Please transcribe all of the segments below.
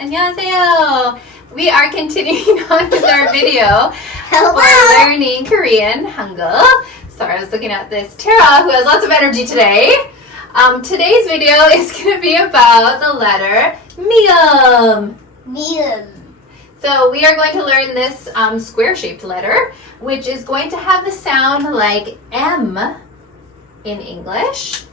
안녕하세요. We are continuing on with our video for learning Korean, Hangul. Sorry, I was looking at this Tera, who has lots of energy today. Today's video is going to be about the letter mium. So we are going to learn this square-shaped letter, which is going to have the sound like M in English.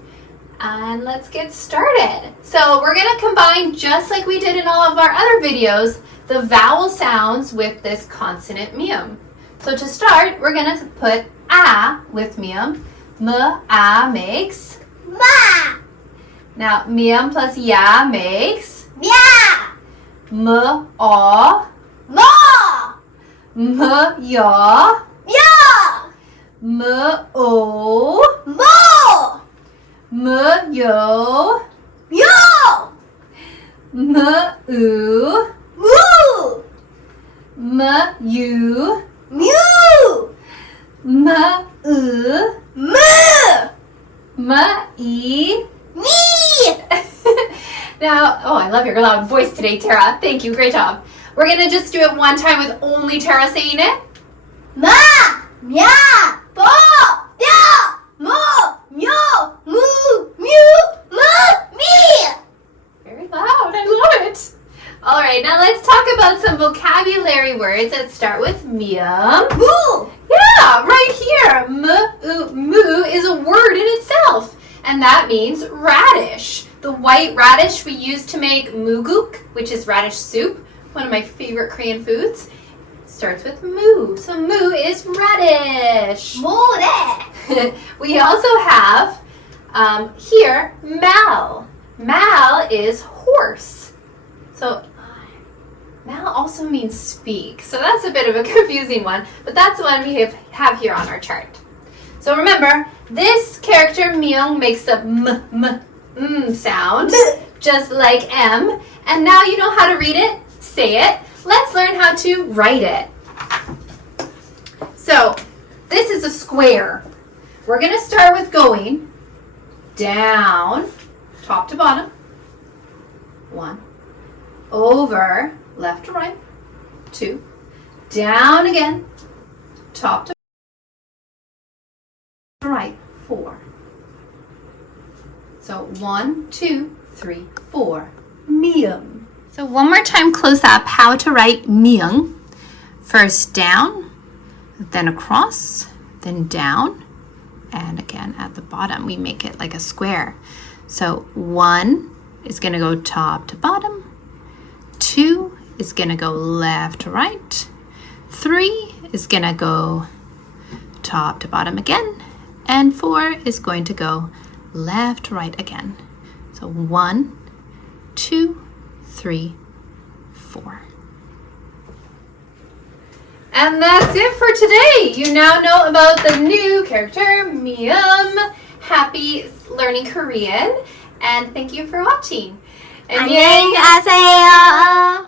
And let's get started. So we're going to combine, just like we did in all of our other videos, the vowel sounds with this consonant mium. So to start, we're going to put a with mium. M-a makes Ma. Now mium plus ya makes Mya. M-o, Mo. M-ya, Mya. M-o, Mo. M-yo, Yo. M-u, Moo. M-u, Mew. M-u, Moo. M-e. Me. Now, oh, I love your loud voice today, Tera. Thank you, great job. We're gonna just do it one time with only Tera saying it. Ma. Mya. Bo. Mya. Mo. Myo. Moo. Mew. Moo. Me. Very loud, I love it. All right, now let's talk about some vocabulary words that start with mium. Moo. Yeah, right here. Moo is a word in itself, and that means radish. The white radish we use to make muguk, which is radish soup, one of my favorite Korean foods, starts with moo. So moo is radish. More. We also have here mal. Mal is horse. So mal also means speak. So that's a bit of a confusing one, but that's the one we have here on our chart. So remember, this character myung makes the m sound, just like M. And now you know how to read it, say it. Let's learn how to write it. So this is a square. We're going to start with going down, top to bottom, 1, over, left to right, 2, down again, top to right, 4. So 1, 2, 3, 4. Mium. So one more time close up how to write mium. First down, then across, then down, and again at the bottom we make it like a square. So 1 is going to go top to bottom, 2 is going to go left to right, 3 is going to go top to bottom again, and 4 is going to go left to right again. So 1, 2, 3, 4. And that's it for today. You now know about the new character, mium. Happy learning Korean, and thank you for watching. 안녕히 가세요.